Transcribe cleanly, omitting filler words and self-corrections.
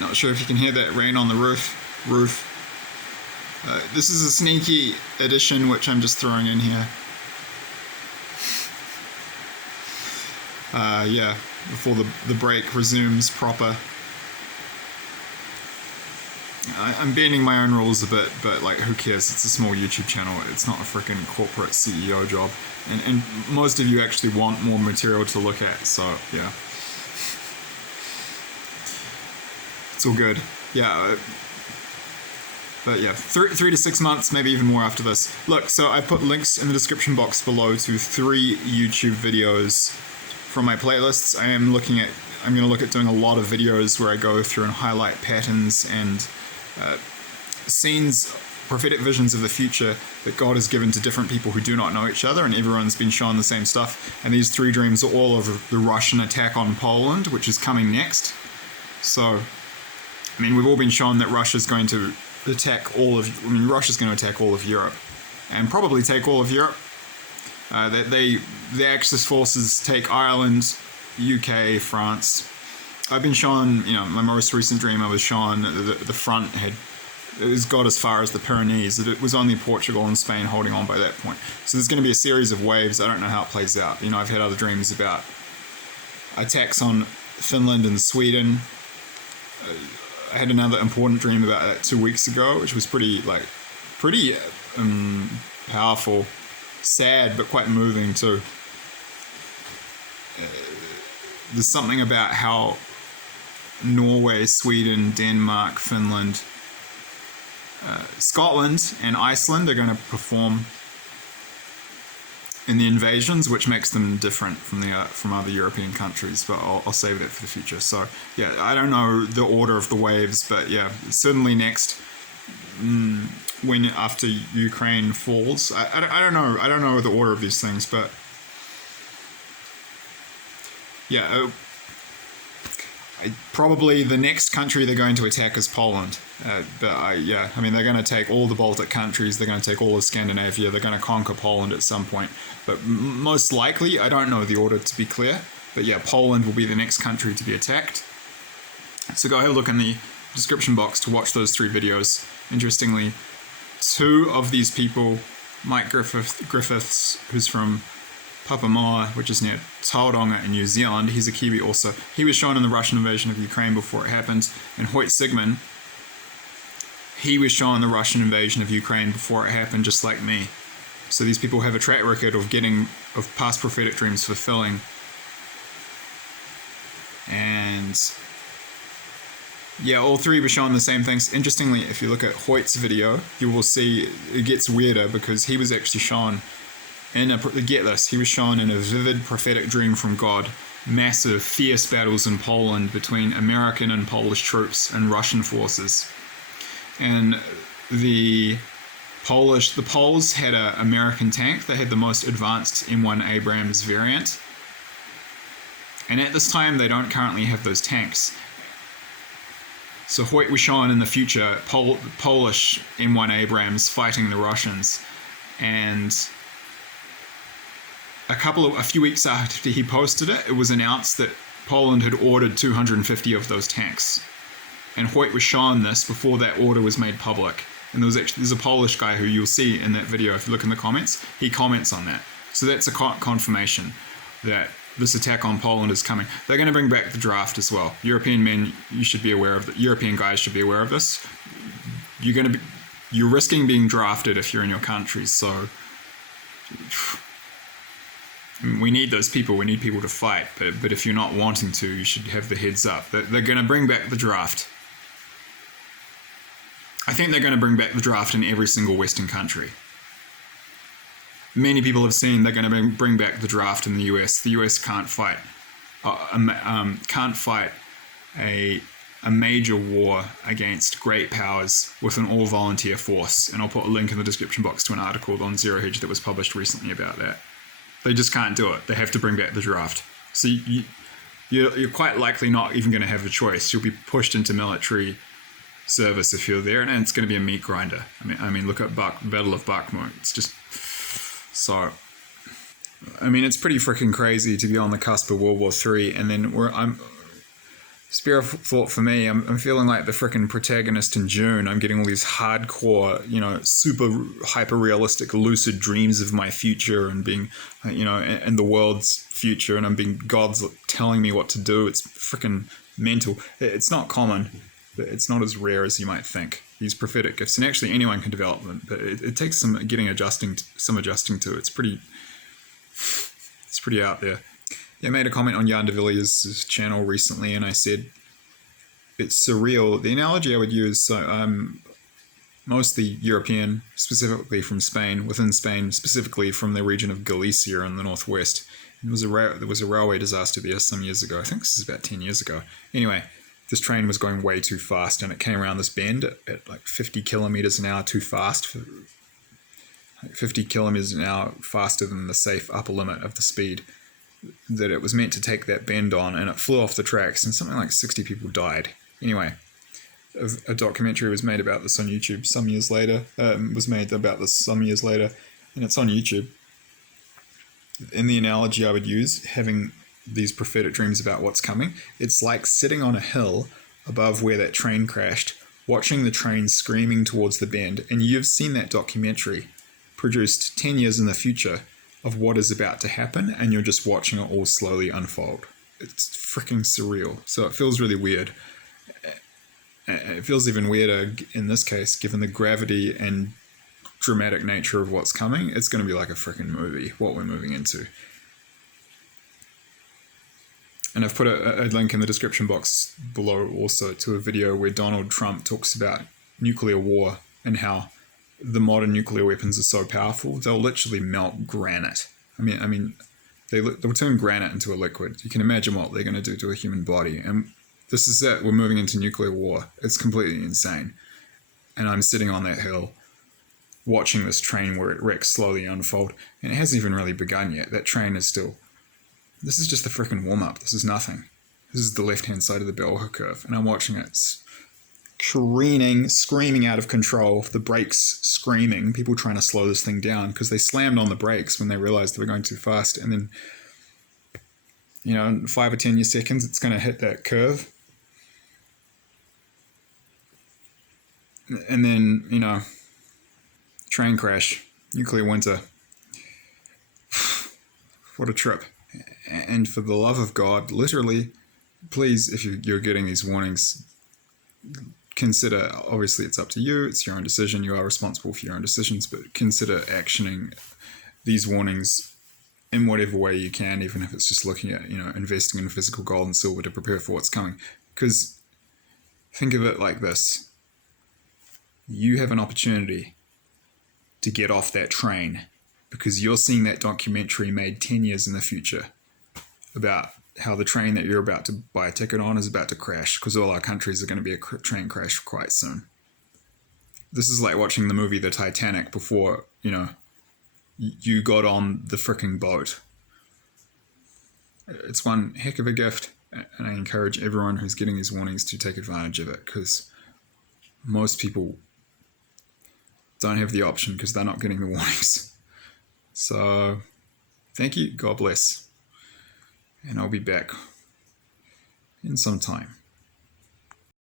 Not sure if you can hear that rain on the roof. This is a sneaky addition which I'm just throwing in here. Yeah, before the break resumes proper. I'm bending my own rules a bit, but like, who cares? It's a small YouTube channel. It's not a freaking corporate CEO job, and most of you actually want more material to look at. So yeah, it's all good. Yeah, but yeah, 3 to 6 months, maybe even more after this. Look, so I put links in the description box below to 3 YouTube videos from my playlists. I'm going to look at doing a lot of videos where I go through and highlight patterns and scenes, prophetic visions of the future that God has given to different people who do not know each other, and everyone's been shown the same stuff. And these 3 dreams are all of the Russian attack on Poland, which is coming next. So, I mean, we've all been shown that Russia's going to attack Russia's going to attack all of Europe, and probably take all of Europe. The Axis forces take Ireland, UK, France. I've been shown, my most recent dream, I was shown the front got as far as the Pyrenees. It was only Portugal and Spain holding on by that point. So there's going to be a series of waves. I don't know how it plays out. I've had other dreams about attacks on Finland and Sweden. I had another important dream about that 2 weeks ago, which was pretty powerful, sad, but quite moving too. There's something about how Norway, Sweden, Denmark, Finland, Scotland, and Iceland are going to perform in the invasions, which makes them different from other European countries. But I'll save that for the future. So yeah, I don't know the order of the waves, but yeah, certainly next, after Ukraine falls. I don't know. I don't know the order of these things, but yeah. Probably the next country they're going to attack is Poland. They're going to take all the Baltic countries. They're going to take all of Scandinavia. They're going to conquer Poland at some point. But most likely, I don't know the order to be clear. But yeah, Poland will be the next country to be attacked. So go have a look in the description box to watch those 3 videos. Interestingly, 2 of these people, Mike Griffiths, who's from Papamoa, which is near Tauranga in New Zealand. He's a Kiwi also. He was shown in the Russian invasion of Ukraine before it happened. And Hoyt Sigmund, he was shown the Russian invasion of Ukraine before it happened, just like me. So these people have a track record of past prophetic dreams fulfilling. And yeah, all 3 were shown the same things. Interestingly, if you look at Hoyt's video, you will see it gets weirder, because he was actually shown he was shown in a vivid prophetic dream from God, massive, fierce battles in Poland between American and Polish troops and Russian forces. And the Poles had an American tank. They had the most advanced M1 Abrams variant. And at this time, they don't currently have those tanks. So Hoyt was shown in the future Polish M1 Abrams fighting the Russians. And a few weeks after he posted it, it was announced that Poland had ordered 250 of those tanks. And Hoyt was shown this before that order was made public. And there's a Polish guy who you'll see in that video, if you look in the comments, he comments on that. So that's a confirmation that this attack on Poland is coming. They're going to bring back the draft as well. European men, you should be aware of that. European guys should be aware of this. You're risking being drafted if you're in your country, so we need those people. We need people to fight. But if you're not wanting to, you should have the heads up. They're going to bring back the draft. I think they're going to bring back the draft in every single Western country. Many people have seen they're going to bring back the draft in the US. The US can't fight a major war against great powers with an all-volunteer force. And I'll put a link in the description box to an article on Zero Hedge that was published recently about that. They just can't do it. They have to bring back the draft. So you're quite likely not even going to have a choice. You'll be pushed into military service if you're there, and it's going to be a meat grinder. I mean, look at Battle of Bakhmut. It's just so. I mean, it's pretty freaking crazy to be on the cusp of World War III, and then Spare thought for me, I'm feeling like the frickin' protagonist in June. I'm getting all these hardcore, super hyper-realistic lucid dreams of my future and being, and the world's future, and I'm being God's telling me what to do. It's frickin' mental. It's not common, but it's not as rare as you might think. These prophetic gifts, and actually anyone can develop them, but it takes some adjusting to. It's pretty out there. I made a comment on Jan de Villiers' channel recently, and I said it's surreal. The analogy I would use, so I'm mostly European, specifically from Spain, within Spain, specifically from the region of Galicia in the northwest. There was a railway disaster there some years ago. I think this is about 10 years ago. Anyway, this train was going way too fast, and it came around this bend at like 50 kilometers an hour too fast. 50 kilometers an hour faster than the safe upper limit of the speed that it was meant to take that bend on, and it flew off the tracks, and something like 60 people died. Anyway, a documentary was made about this on YouTube some years later, and it's on YouTube. In the analogy I would use, having these prophetic dreams about what's coming, it's like sitting on a hill above where that train crashed, watching the train screaming towards the bend, and you've seen that documentary produced 10 years in the future of what is about to happen, and you're just watching it all slowly unfold. It's freaking surreal. So it feels really weird. It feels even weirder in this case, given the gravity and dramatic nature of what's coming. It's going to be like a freaking movie, what we're moving into. And I've put a link in the description box below also to a video where Donald Trump talks about nuclear war and how the modern nuclear weapons are so powerful, they'll literally melt granite. I mean, they'll turn granite into a liquid. You can imagine what they're going to do to a human body. And this is it. We're moving into nuclear war. It's completely insane. And I'm sitting on that hill watching this train where it wrecks slowly unfold. And it hasn't even really begun yet. That train is still... This is just the freaking warm-up. This is nothing. This is the left-hand side of the bell curve. And I'm watching it careening, screaming out of control, the brakes screaming, people trying to slow this thing down because they slammed on the brakes when they realized they were going too fast. And then, in 5 or 10 seconds, it's going to hit that curve. And then, train crash, nuclear winter. What a trip. And for the love of God, literally, please, if you're getting these warnings, consider, obviously it's up to you, it's your own decision, you are responsible for your own decisions, but consider actioning these warnings in whatever way you can, even if it's just looking at, investing in physical gold and silver to prepare for what's coming. Because think of it like this. You have an opportunity to get off that train because you're seeing that documentary made 10 years in the future about how the train that you're about to buy a ticket on is about to crash because all our countries are going to be a train crash quite soon. This is like watching the movie The Titanic before, you got on the fricking boat. It's one heck of a gift, and I encourage everyone who's getting these warnings to take advantage of it because most people don't have the option because they're not getting the warnings. So, thank you. God bless. And I'll be back in some time.